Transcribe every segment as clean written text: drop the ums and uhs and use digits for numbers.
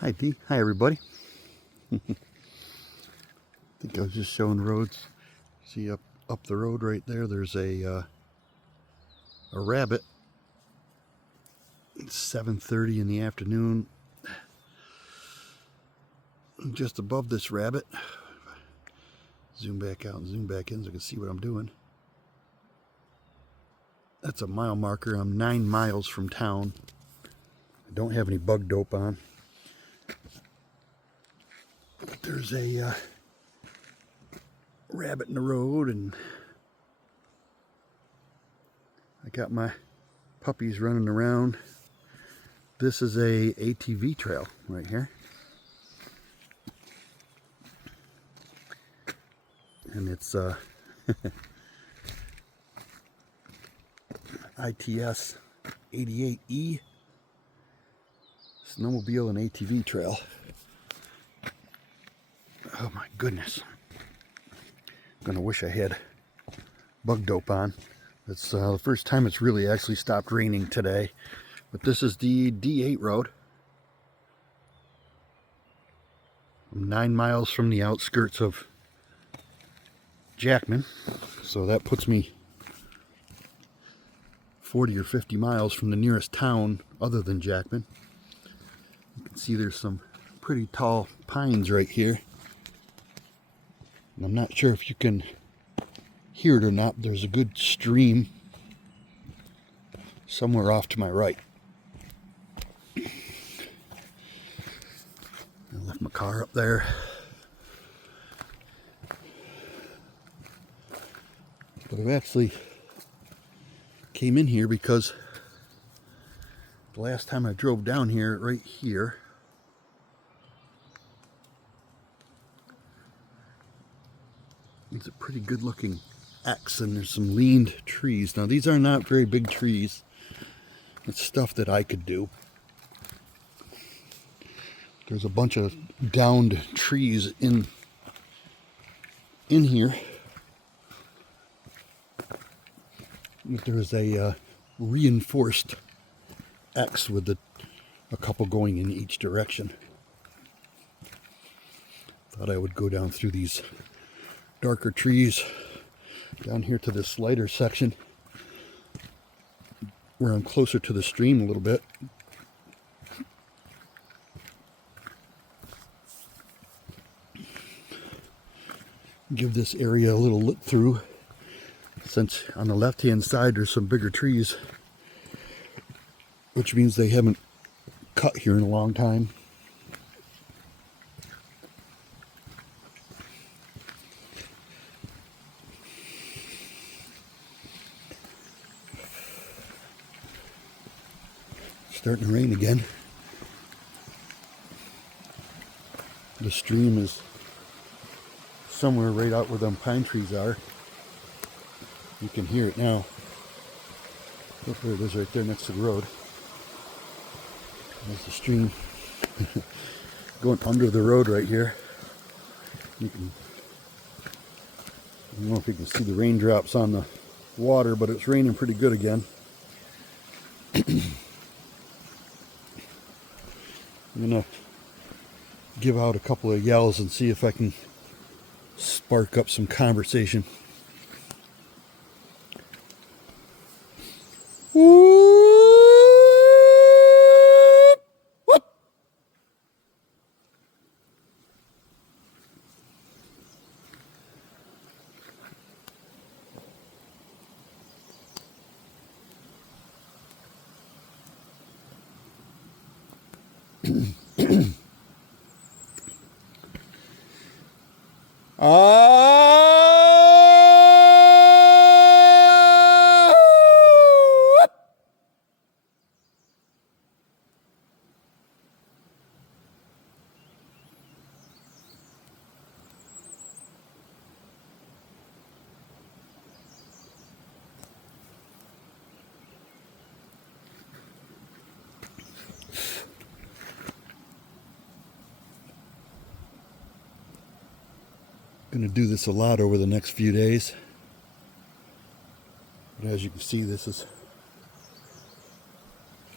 Hi Dee. Hi everybody. I think I was just showing roads. See up the road right there, there's a rabbit. It's 7:30 in the afternoon. Just above this rabbit. Zoom back out and zoom back in so I can see what I'm doing. That's a mile marker. I'm 9 miles from town. I don't have any bug dope on. But there's a rabbit in the road, and I got my puppies running around. This is a ATV trail right here. And it's ITS 88E snowmobile and ATV trail. Oh my goodness. I'm gonna wish I had bug dope on. It's the first time it's really actually stopped raining today. But this is the D8 road. I'm 9 miles from the outskirts of Jackman, so that puts me 40 or 50 miles from the nearest town other than Jackman. You can see there's some pretty tall pines right here. And I'm not sure if you can hear it or not. There's a good stream somewhere off to my right. I left my car up there. But I've actually came in here because the last time I drove down here, right here, it's a pretty good looking X, and there's some leaned trees. Now these are not very big trees. It's stuff that I could do. There's a bunch of downed trees in here. There's a reinforced X with a couple going in each direction. Thought I would go down through these darker trees down here to this lighter section where I'm closer to the stream a little bit. Give this area a little look through, since on the left hand side there's some bigger trees, which means they haven't cut here in a long time. Starting to rain again. The stream is somewhere right out where them pine trees are. You can hear it now. Oh, there it is right there next to the road. There's the stream going under the road right here. I don't know if you can see the raindrops on the water, but it's raining pretty good again. I'm gonna give out a couple of yells and see if I can spark up some conversation. Going to do this a lot over the next few days. But as you can see, this is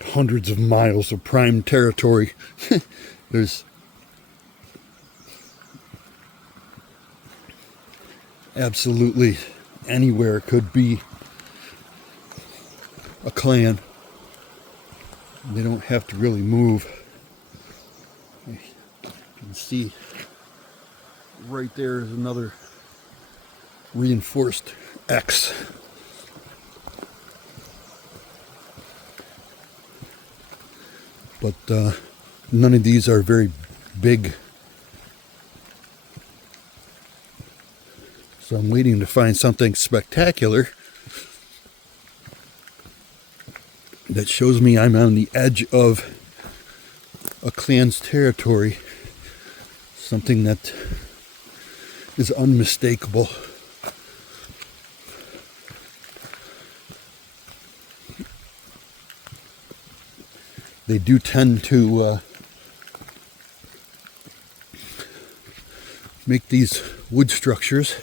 hundreds of miles of prime territory. There's absolutely anywhere could be a clan. They don't have to really move. You can see right there is another reinforced X. But none of these are very big. So I'm waiting to find something spectacular that shows me I'm on the edge of a clan's territory. Something that is unmistakable. They do tend to make these wood structures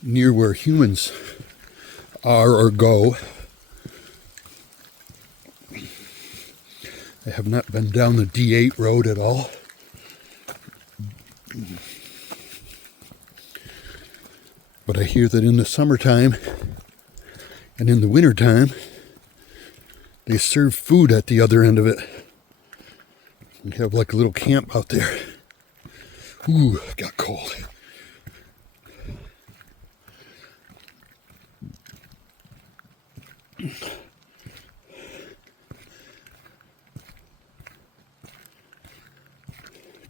near where humans are or go. I have not been down the D8 road at all. But I hear that in the summertime and in the wintertime, they serve food at the other end of it. We have like a little camp out there. Ooh, it got cold.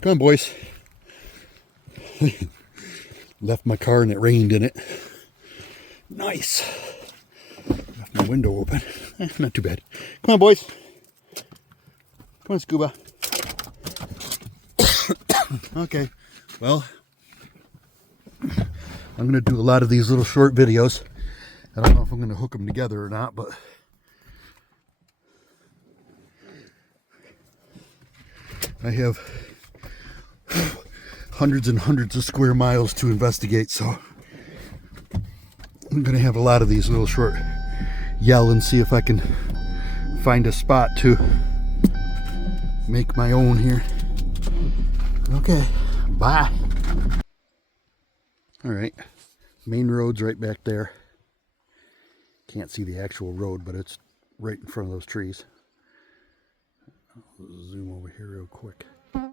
Come on, boys. Left my car and it rained in it. Nice. Left my window open. Not too bad. Come on, boys. Come on, Scuba. Okay. Well, I'm going to do a lot of these little short videos. I don't know if I'm going to hook them together or not, but I have hundreds and hundreds of square miles to investigate, so I'm going to have a lot of these little short yell and see if I can find a spot to make my own here. Okay, bye. All right, main road's right back there. Can't see the actual road, but it's right in front of those trees. I'll zoom over here real quick. Okay.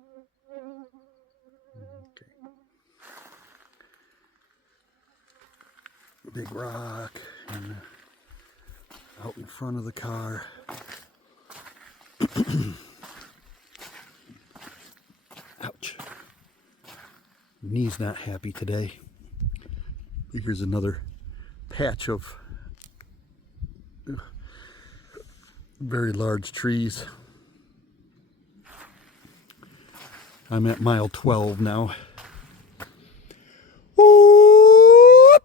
Big rock and out in front of the car. Ouch. Knee's not happy today. Here's another patch of very large trees. I'm at mile 12 now. Whoop!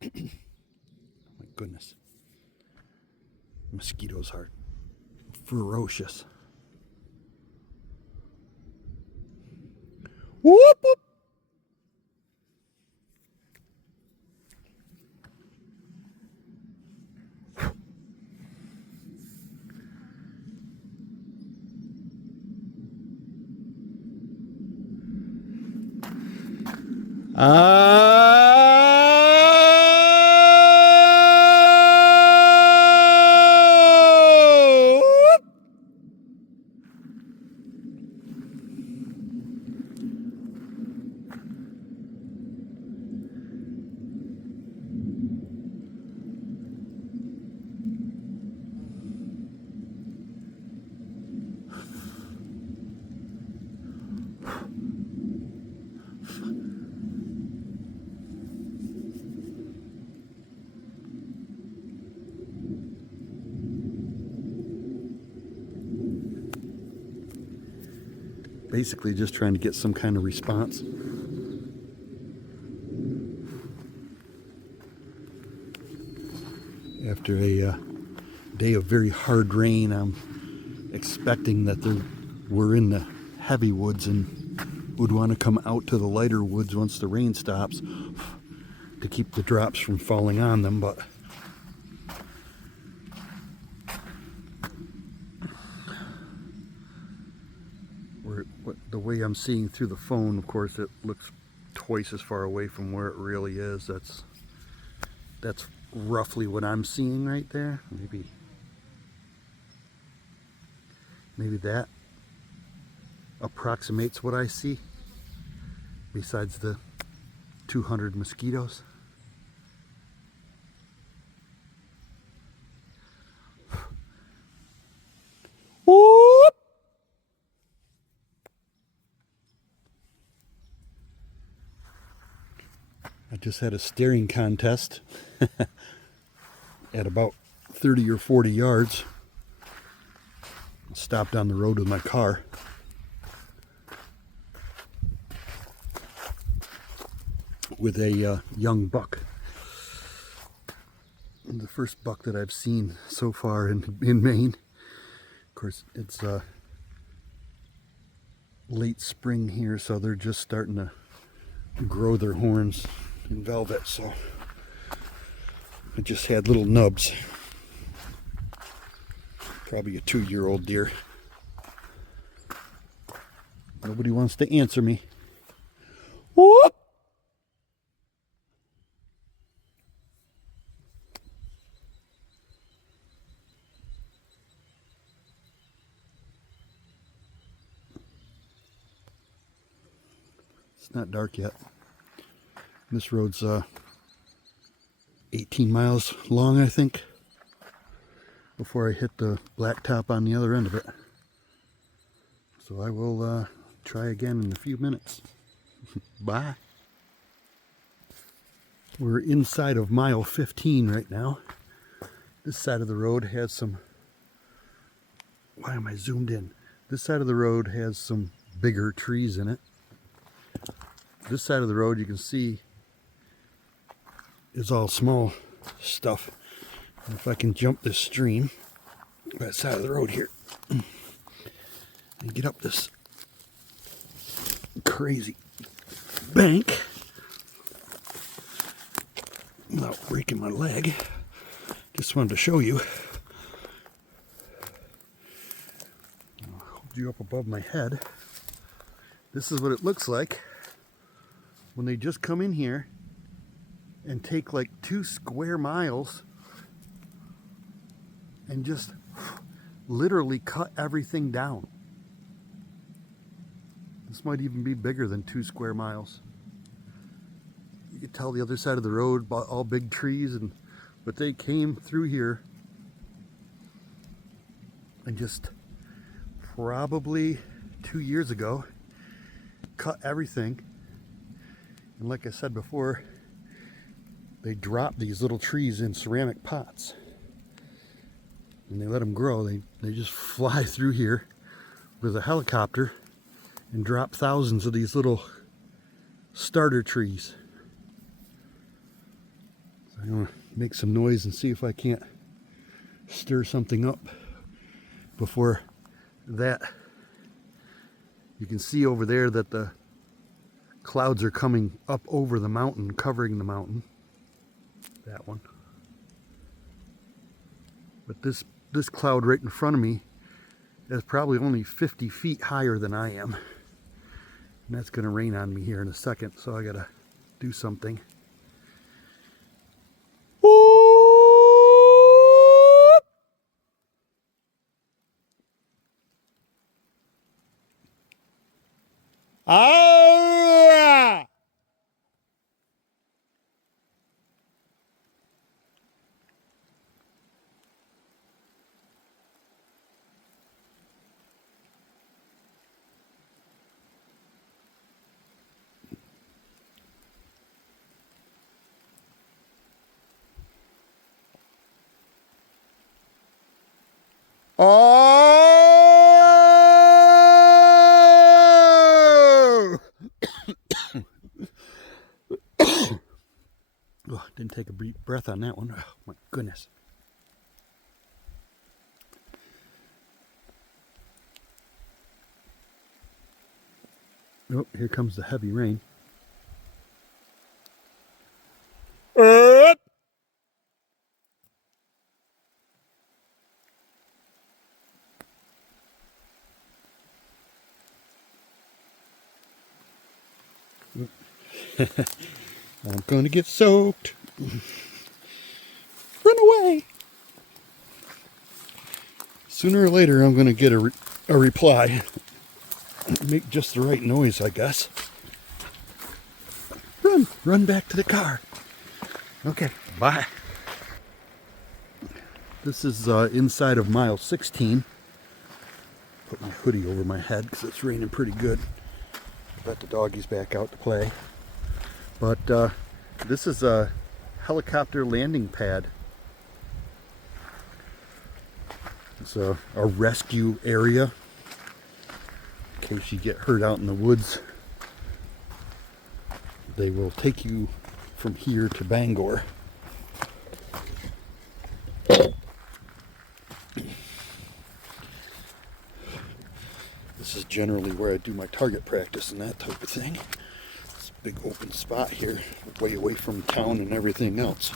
My goodness. Mosquitoes are ferocious. Whoop, whoop. Basically just trying to get some kind of response. After a day of very hard rain, I'm expecting that we're in the heavy woods and would want to come out to the lighter woods once the rain stops to keep the drops from falling on them, but way I'm seeing through the phone, of course, it looks twice as far away from where it really is. That's roughly what I'm seeing right there. Maybe that approximates what I see, besides the 200 mosquitoes. Whoop! I just had a staring contest at about 30 or 40 yards. Stopped on the road with my car. With a young buck. The first buck that I've seen so far in Maine. Of course, it's late spring here, so they're just starting to grow their horns in velvet. So I just had little nubs. Probably a 2-year-old deer. Nobody wants to answer me. Whoop! It's not dark yet. This road's 18 miles long, I think, before I hit the blacktop on the other end of it. So I will try again in a few minutes. Bye. We're inside of mile 15 right now. This side of the road has some... Why am I zoomed in? This side of the road has some bigger trees in it. This side of the road, you can see, is all small stuff. And if I can jump this stream, that side of the road here, and get up this crazy bank without breaking my leg. Just wanted to show you. I'll hold you up above my head. This is what it looks like when they just come in here and take like 2 square miles and just literally cut everything down. This might even be bigger than 2 square miles. You could tell the other side of the road, all big trees, but they came through here and just probably 2 years ago cut everything. And like I said before, they drop these little trees in ceramic pots and they let them grow. They just fly through here with a helicopter and drop thousands of these little starter trees. So I'm gonna make some noise and see if I can't stir something up before that. You can see over there that the clouds are coming up over the mountain, covering the mountain. That one. But this cloud right in front of me is probably only 50 feet higher than I am. And that's going to rain on me here in a second, so I got to do something. Ah! Oh! Oh, didn't take a deep breath on that one. Oh my goodness. Oh, here comes the heavy rain. I'm gonna get soaked. Run away. Sooner or later, I'm gonna get a reply. Make just the right noise, I guess. Run back to the car. Okay, bye. This is inside of mile 16. Put my hoodie over my head because it's raining pretty good. Let the doggies back out to play. But this is a helicopter landing pad. It's a rescue area in case you get hurt out in the woods. They will take you from here to Bangor. This is generally where I do my target practice and that type of thing. It's a big open spot here, way away from town and everything else.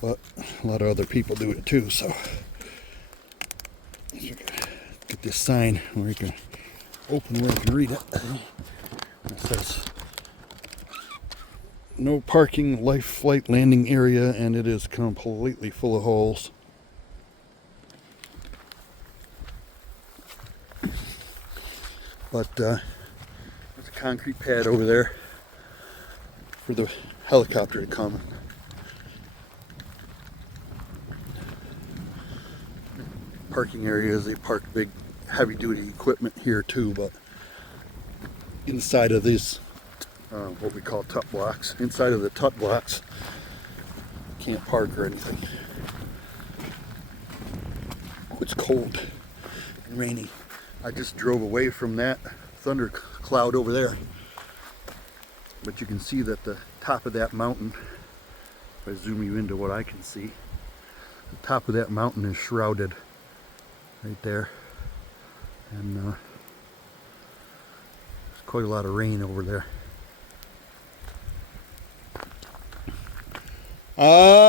But a lot of other people do it too, so get this sign where you can open where you can read it. It says no parking, life flight landing area, and it is completely full of holes. But there's a concrete pad over there for the helicopter to come. Parking areas, they park big heavy duty equipment here too, but inside of these what we call tut blocks, inside of the tut blocks, you can't park or anything. Oh, it's cold and rainy. I just drove away from that thunder cloud over there, but you can see that the top of that mountain, if I zoom you into what I can see, the top of that mountain is shrouded right there, and there's quite a lot of rain over there. Oh!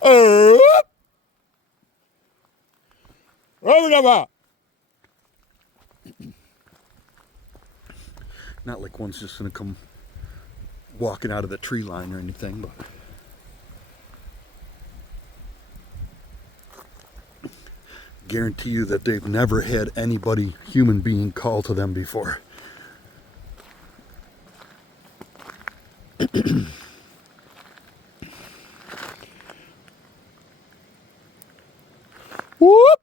Oh! Not like one's just gonna come walking out of the tree line or anything, but guarantee you that they've never had anybody, human being, call to them before. Whoop!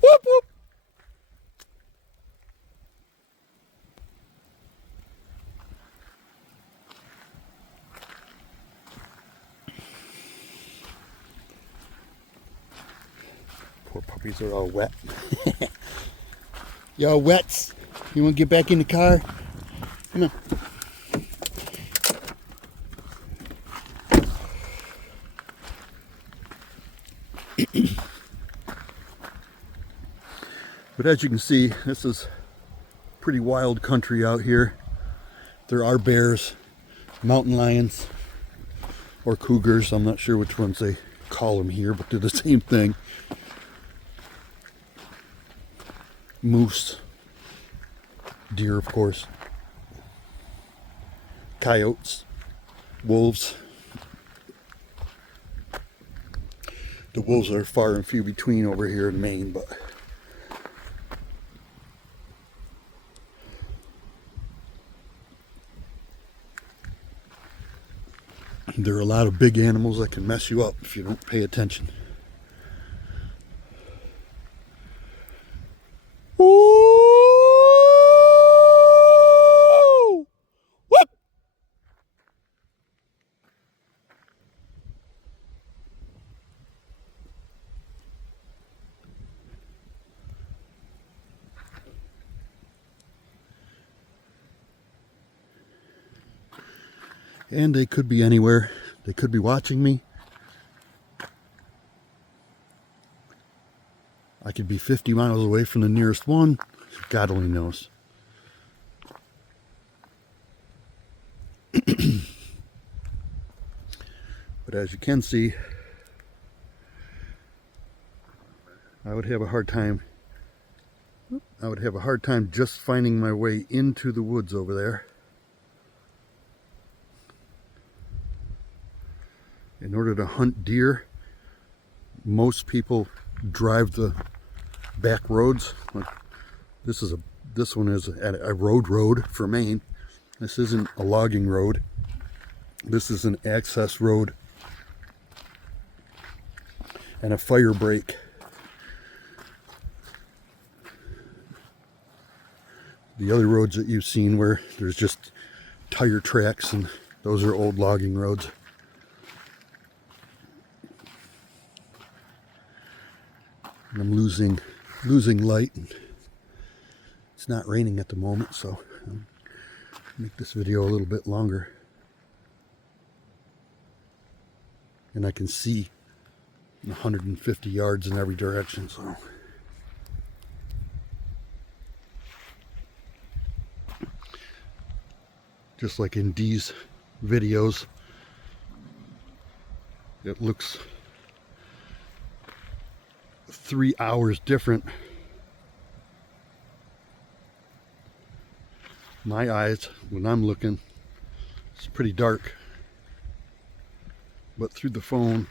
Whoop whoop! Poor puppies are all wet. Y'all wets? You want to get back in the car? Come on. But as you can see, this is pretty wild country out here. There are bears, mountain lions, or cougars. I'm not sure which ones they call them here, but they're the same thing. Moose, deer, of course, coyotes, wolves. The wolves are far and few between over here in Maine, but there are a lot of big animals that can mess you up if you don't pay attention. Ooh! Whoop! And they could be anywhere. They could be watching me. I could be 50 miles away from the nearest one. God only knows. But as you can see, I would have a hard time just finding my way into the woods over there. In order to hunt deer, most people drive the back roads. Like this one is a road for Maine. This isn't a logging road. This is an access road and a fire break. The other roads that you've seen where there's just tire tracks, and those are old logging roads. And I'm losing light, and it's not raining at the moment, so I'll make this video a little bit longer. And I can see 150 yards in every direction, so just like in Dee's videos, it looks 3 hours different. My eyes, when I'm looking, it's pretty dark, but through the phone,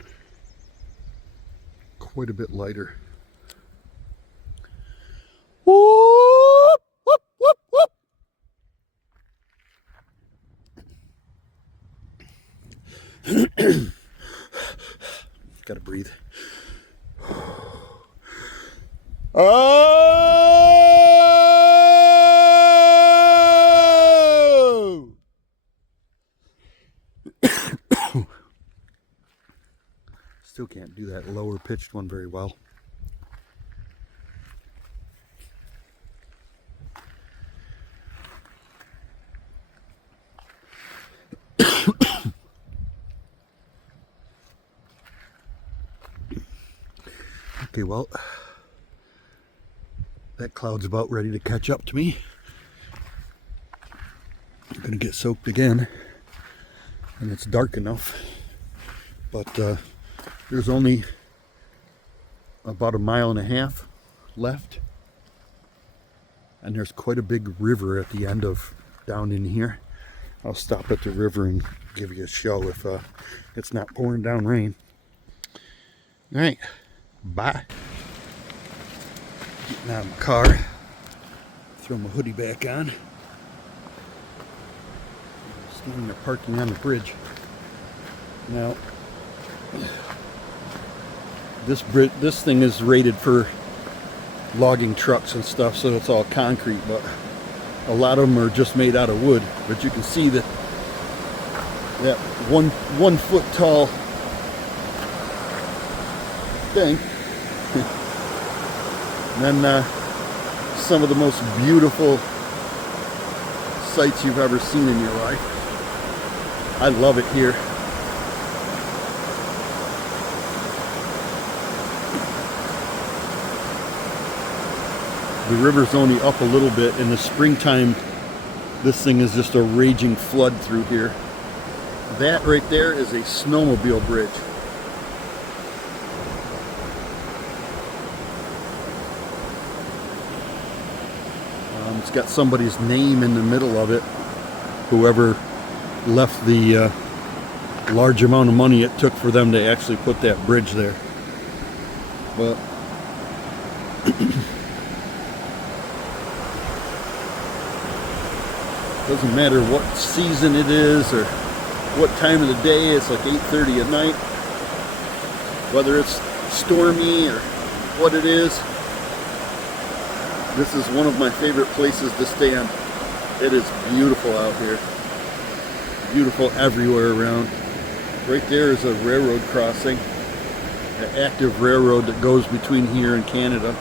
quite a bit lighter. Whoop, whoop, whoop, whoop. Gotta breathe. Oh! Still can't do that lower pitched one very well. Okay, well, that cloud's about ready to catch up to me. I'm gonna get soaked again, and it's dark enough, but there's only about 1.5 miles left, and there's quite a big river at the end of down in here. I'll stop at the river and give you a show if it's not pouring down rain. All right, bye. Getting out of my car, throw my hoodie back on. Standing there parking on the bridge. Now, this thing is rated for logging trucks and stuff, so it's all concrete, but a lot of them are just made out of wood. But you can see that one foot tall thing. And then some of the most beautiful sights you've ever seen in your life. I love it here. The river's only up a little bit. In the springtime, this thing is just a raging flood through here. That right there is a snowmobile bridge. It's got somebody's name in the middle of it. Whoever left the large amount of money it took for them to actually put that bridge there. But doesn't matter what season it is or what time of the day. It's like 8:30 at night. Whether it's stormy or what it is, this is one of my favorite places to stand. It is beautiful out here. Beautiful everywhere around. Right there is a railroad crossing. An active railroad that goes between here and Canada.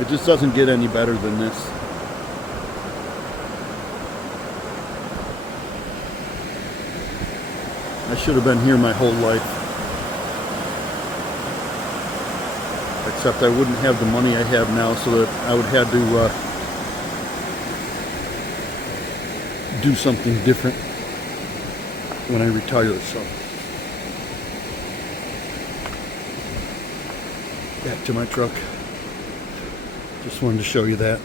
It just doesn't get any better than this. I should have been here my whole life. Except I wouldn't have the money I have now, so that I would have to do something different when I retire. So back to my truck. Just wanted to show you that.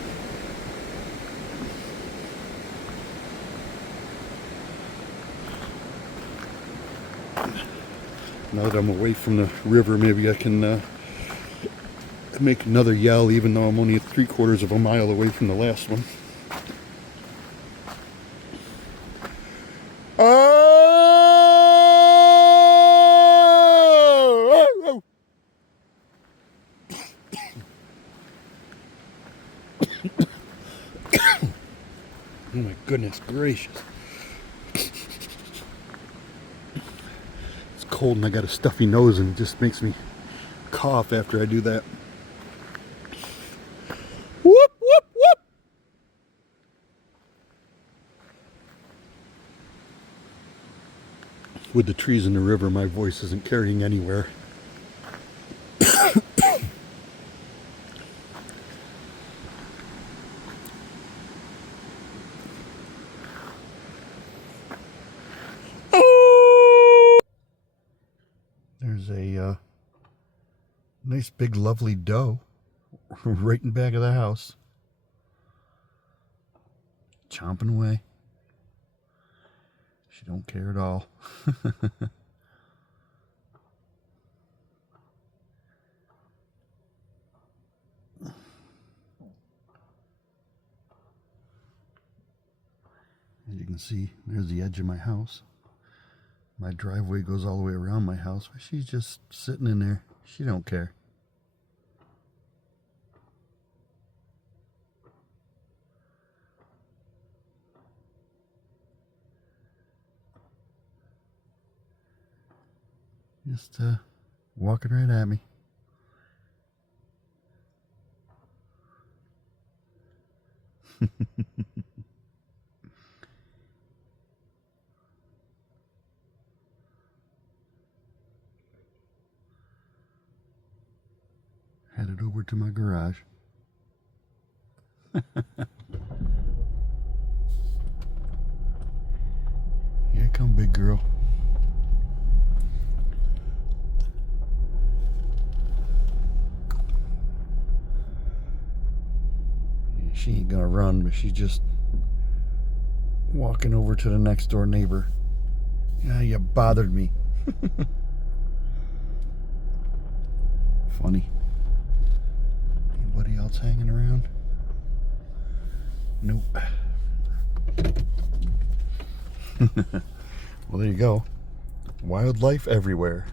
Now that I'm away from the river, maybe I can make another yell, even though I'm only 3/4 of a mile away from the last one. Oh! Oh my goodness gracious. It's cold and I got a stuffy nose and it just makes me cough after I do that. Whoop, whoop, whoop. With the trees in the river, my voice isn't carrying anywhere. There's a nice big lovely doe right in back of the house, chomping away. She don't care at all. As you can see, there's the edge of my house. My driveway goes all the way around my house, but she's just sitting in there. She don't care. Just walking right at me. Headed over to my garage. Here come big girl. She ain't gonna run, but she's just walking over to the next door neighbor. Yeah, you bothered me. Funny. Anybody else hanging around? Nope. Well, there you go. Wildlife everywhere.